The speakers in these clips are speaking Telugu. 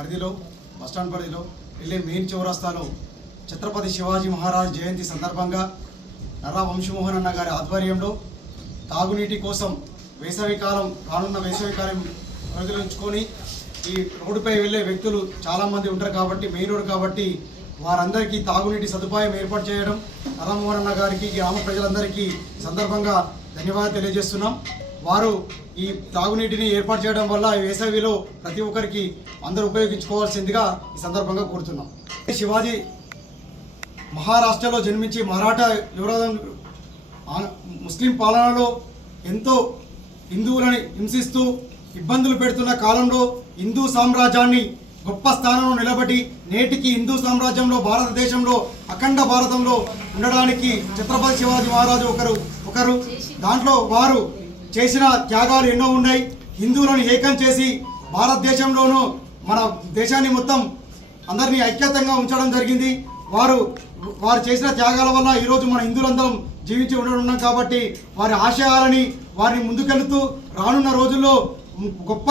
పరిధిలో బస్టాండ్ పరిధిలో వెళ్ళే మెయిన్ చౌరస్తాలో ఛత్రపతి శివాజీ మహారాజ్ జయంతి సందర్భంగా నర్రా వంశమోహన్ అన్న గారి ఆధ్వర్యంలో తాగునీటి కోసం రానున్న వేసవికాలం పరిగణించుకొని ఈ రోడ్డుపై వెళ్ళే వ్యక్తులు చాలామంది ఉంటారు కాబట్టి మెయిన్ రోడ్ కాబట్టి వారందరికీ తాగునీటి సదుపాయం ఏర్పాటు చేయడం నర్రామోహన్ అన్న గారికి గ్రామ ప్రజలందరికీ సందర్భంగా ధన్యవాదాలు తెలియజేస్తున్నాం. వారు ఈ తాగునీటిని ఏర్పాటు చేయడం వల్ల ఈ వేసవిలో ప్రతి ఒక్కరికి అందరూ ఉపయోగించుకోవాల్సిందిగా ఈ సందర్భంగా కోరుతున్నాం. శివాజీ మహారాష్ట్రలో జన్మించి మరాఠా యువరాజం ముస్లిం పాలనలో ఎంతో హిందువులని హింసిస్తూ ఇబ్బందులు పెడుతున్న కాలంలో హిందూ సామ్రాజ్యాన్ని గొప్ప స్థానంలో నిలబడి నేటికి హిందూ సామ్రాజ్యంలో భారతదేశంలో అఖండ భారతంలో ఉండడానికి ఛత్రపతి శివాజీ మహారాజు ఒకరు దాంట్లో వారు చేసిన త్యాగాలు ఎన్నో ఉన్నాయి. హిందువులను ఏకం చేసి భారతదేశంలోనూ మన దేశాన్ని మొత్తం అందరినీ ఐక్యతంగా ఉంచడం జరిగింది. వారు చేసిన త్యాగాల వల్ల ఈరోజు మన హిందువులందరం జీవించి ఉండడం కాబట్టి వారి ఆశయాలని వారిని ముందుకెళ్తూ రానున్న రోజుల్లో గొప్ప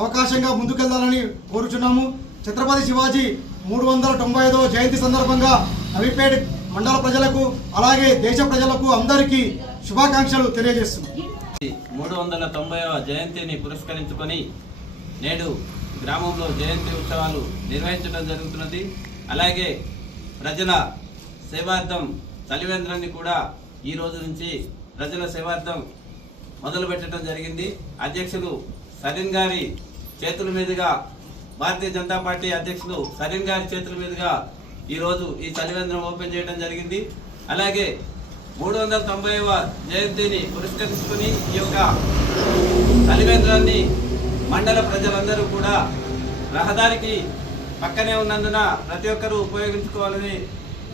అవకాశంగా ముందుకెళ్లాలని కోరుచున్నాము. ఛత్రపతి శివాజీ 395వ జయంతి సందర్భంగా నవీపేట మండల ప్రజలకు అలాగే దేశ ప్రజలకు అందరికీ శుభాకాంక్షలు తెలియజేస్తున్నాం. 390వ జయంతిని పురస్కరించుకొని నేడు గ్రామంలో జయంతి ఉత్సవాలు నిర్వహించడం జరుగుతున్నది. అలాగే ప్రజల సేవార్థం చలివేంద్రాన్ని కూడా ఈ రోజు నుంచి ప్రజల సేవార్థం మొదలు పెట్టడం జరిగింది. అధ్యక్షులు సలీం గారి చేతుల మీదుగా భారతీయ జనతా పార్టీ అధ్యక్షులు సలీం గారి చేతుల మీదుగా ఈరోజు ఈ చలివేంద్రం ఓపెన్ చేయడం జరిగింది. అలాగే 390వ జయంతిని పురస్కరించుకుని ఈ యొక్క చలివేంద్రాన్ని మండల ప్రజలందరూ కూడా రహదారికి పక్కనే ఉన్నందున ప్రతి ఒక్కరూ ఉపయోగించుకోవాలని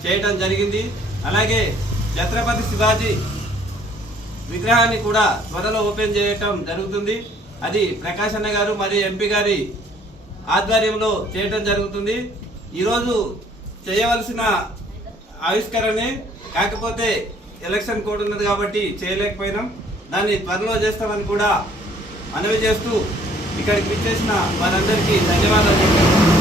చేయడం జరిగింది. అలాగే ఛత్రపతి శివాజీ విగ్రహాన్ని కూడా త్వరలో ఓపెన్ చేయటం జరుగుతుంది. అది ప్రకాష్ అన్న గారు మరియు ఎంపీ గారి ఆధ్వర్యంలో చేయటం జరుగుతుంది. ఈరోజు చేయవలసిన ఆవిష్కరణే, కాకపోతే ఎలక్షన్ కోడ్ ఉన్నది కాబట్టి చేయలేకపోయినాం. దాన్ని త్వరలో చేస్తామని కూడా మనవి చేస్తూ ఇక్కడికి విచ్చేసిన వారందరికీ ధన్యవాదాలు.